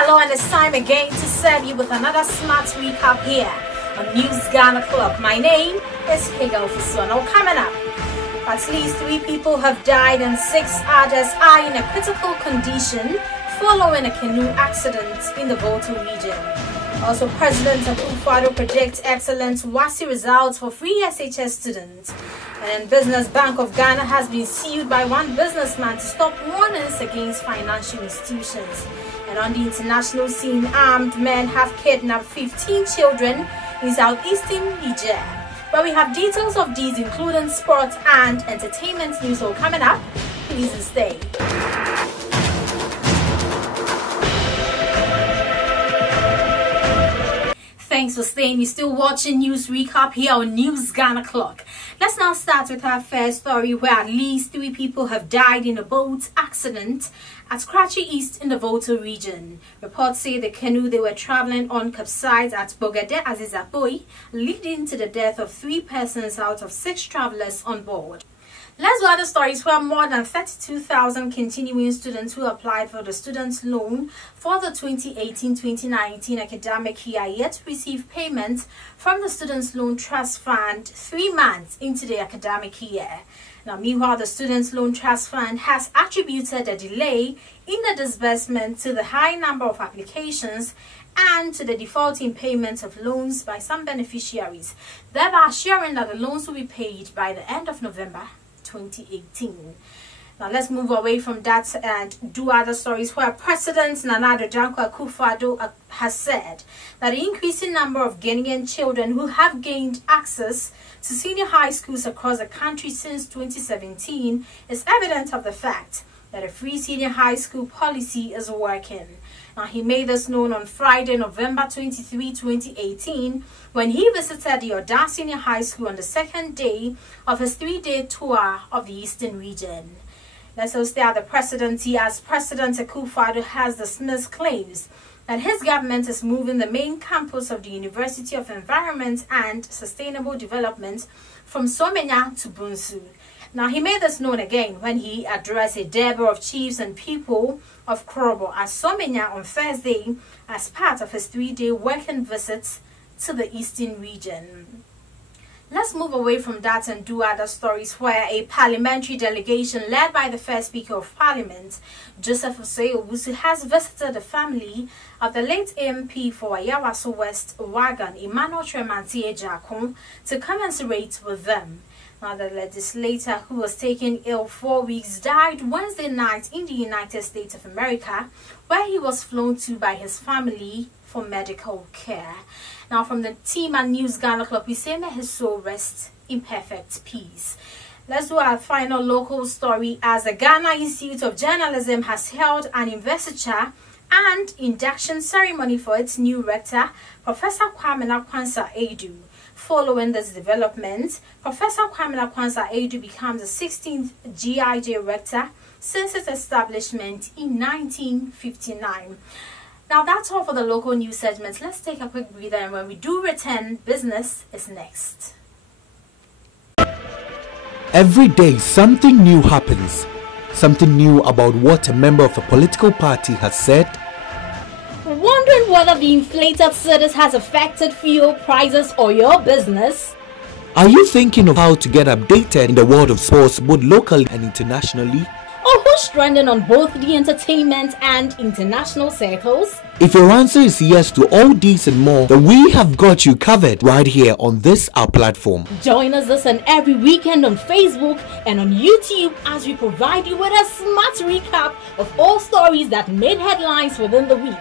Hello, and it's time again to serve you with another smart recap here on News Ghana Clock. My name is Hegel Fusua. Now coming up, at least 3 people have died and 6 others are in a critical condition following a canoe accident in the Volta region. Also, President Akufo-Addo predicts excellent WASSCE results for free SHS students. And Business Bank of Ghana has been sued by one businessman to stop warnings against financial institutions. And on the international scene, armed men have kidnapped 15 children in southeastern Niger. But we have details of these, including sports and entertainment news, all coming up. Please stay. Thanks for staying. You're still watching News Recap here on News Ghana Clock. Let's now start with our first story, where at least 3 people have died in a boat accident at Karachi East in the Volta region. Reports say the canoe they were traveling on capsized at Bogade Azizapoi, leading to the death of 3 persons out of 6 travelers on board. Let's go other stories where more than 32,000 continuing students who applied for the student loan for the 2018-2019 academic year yet to receive payments from the Students' Loan Trust Fund 3 months into the academic year. Now, meanwhile, the Students' Loan Trust Fund has attributed a delay in the disbursement to the high number of applications and to the defaulting payment of loans by some beneficiaries, thereby assuring that the loans will be paid by the end of November 2018. Now let's move away from that and do other stories where President Nana Addo Akufo-Addo has said that the increasing number of Ghanaian children who have gained access to senior high schools across the country since 2017 is evidence of the fact that a free senior high school policy is working. Now, he made this known on Friday, November 23, 2018, when he visited the Oda Senior High School on the 2nd day of his 3-day tour of the Eastern region. Let's also stay at the presidency, as President Akufo-Addo has dismissed claims that his government is moving the main campus of the University of Environment and Sustainable Development from Somenya to Bunsu. Now, he made this known again when he addressed a Derby of Chiefs and People of Krobo at Somenya on Thursday as part of his 3-day working visits to the Eastern region. Let's move away from that and do other stories where a parliamentary delegation led by the first Speaker of Parliament, Joseph Osei-Owusu, has visited the family of the late MP for Ayawaso West Wagan, Emmanuel Tremantie Jakon, to commiserate with them. Now, the legislator, who was taken ill 4 weeks, died Wednesday night in the United States of America, where he was flown to by his family for medical care. Now, from the team at News Ghana Club, we say may his soul rest in perfect peace. Let's do our final local story, as the Ghana Institute of Journalism has held an investiture and induction ceremony for its new rector, Professor Kwame Nakwansa-Addo. Following this development, Professor Kwame Nakwansa-Addo becomes the 16th GIJ rector since its establishment in 1959. Now, that's all for the local news segments. Let's take a quick breather, and when we do return, business is next. Every day, something new happens. Something new about what a member of a political party has said. Wondering whether the inflated cedis has affected fuel prices or your business? Are you thinking of how to get updated in the world of sports, both locally and internationally? Or who's trending on both the entertainment and international circles? If your answer is yes to all these and more, then we have got you covered right here on this our platform. Join us this and every weekend on Facebook and on YouTube as we provide you with a smart recap of all stories that made headlines within the week.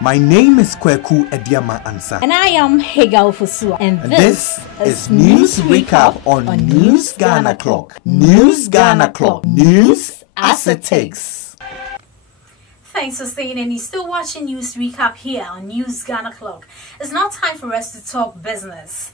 My name is Kweku Ediama Ansa. And I am Hegel Fusua. And this is News Recap on News Ghana Clock. News Ghana Clock. News as it takes. Thanks for staying in. You're still watching News Recap here on News Ghana Clock. It's now time for us to talk business.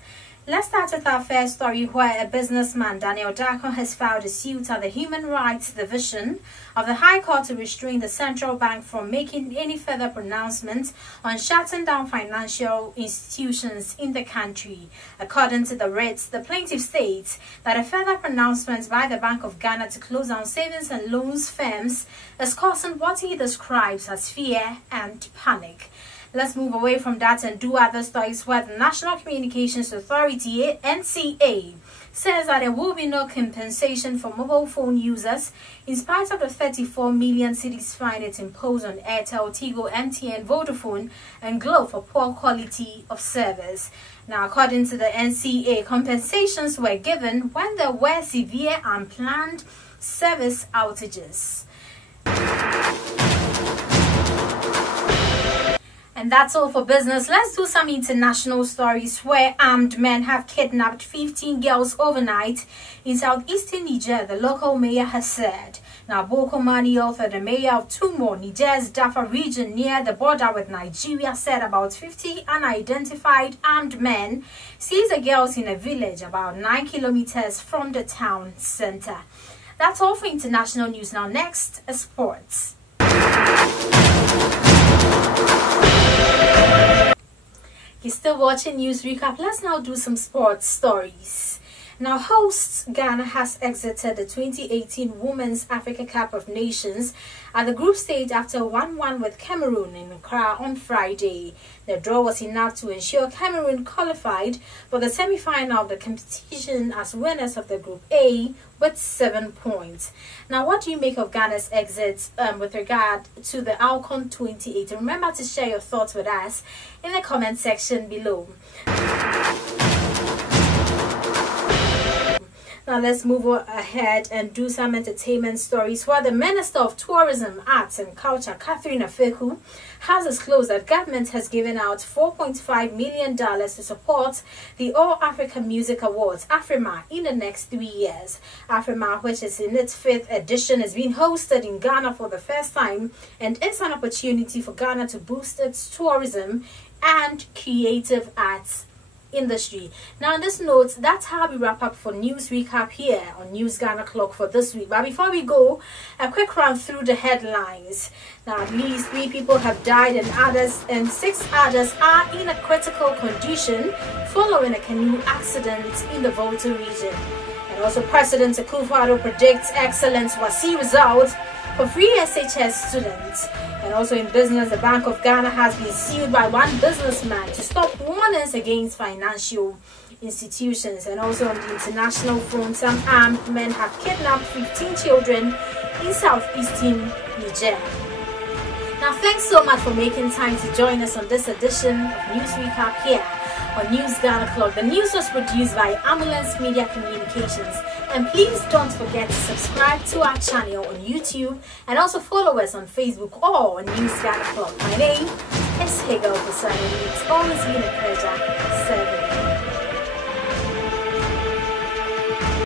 Let's start with our first story where a businessman, Daniel Darko, has filed a suit at the Human Rights Division of the High Court to restrain the central bank from making any further pronouncements on shutting down financial institutions in the country. According to the writ, the plaintiff states that a further pronouncement by the Bank of Ghana to close down savings and loans firms is causing what he describes as fear and panic. Let's move away from that and do other stories where the National Communications Authority, NCA, says that there will be no compensation for mobile phone users in spite of the 34 million cedis fine it imposed on Airtel, Tigo, MTN, Vodafone, and Glo for poor quality of service. Now, according to the NCA, compensations were given when there were severe unplanned service outages. And that's all for business. Let's do some international stories where armed men have kidnapped 15 girls overnight in southeastern Niger, the local mayor has said. Now, Boko Manioth, the mayor of Tumo, Niger's Dafa region near the border with Nigeria, said about 50 unidentified armed men seized the girls in a village about 9 kilometers from the town center. That's all for international news. Now, next is sports. You're still watching News Recap. Let's now do some sports stories. Now, hosts Ghana has exited the 2018 Women's Africa Cup of Nations at the group stage after 1-1 with Cameroon in Accra on Friday. The draw was enough to ensure Cameroon qualified for the semi-final of the competition as winners of the Group A with 7 points. Now, what do you make of Ghana's exit with regard to the ALCON 2018? Remember to share your thoughts with us in the comment section below. Now let's move ahead and do some entertainment stories where the Minister of Tourism, Arts and Culture, Catherine Afeku, has disclosed that government has given out $4.5 million to support the All Africa Music Awards, AFRIMA, in the next 3 years. AFRIMA, which is in its 5th edition, is being hosted in Ghana for the first time and is an opportunity for Ghana to boost its tourism and creative arts industry. Now, on this note, that's how we wrap up for News Recap here on News Ghana Clock for this week. But before we go, a quick run through the headlines. Now, at least 3 people have died and 6 others are in a critical condition following a canoe accident in the Volta region. And also, President Akufo-Addo predicts excellent WASSCE results for free SHS students. And also in business, the Bank of Ghana has been sued by one businessman to stop warnings against financial institutions. And also on the international front, some armed men have kidnapped 15 children in southeastern Niger. Now, thanks so much for making time to join us on this edition of News Recap here on News Ghana Clock. The news was produced by Amulens Media Communications. And please don't forget to subscribe to our channel on YouTube and also follow us on Facebook or on News Ghana Clock. My name is Hegel Posani. It's always been a pleasure serving.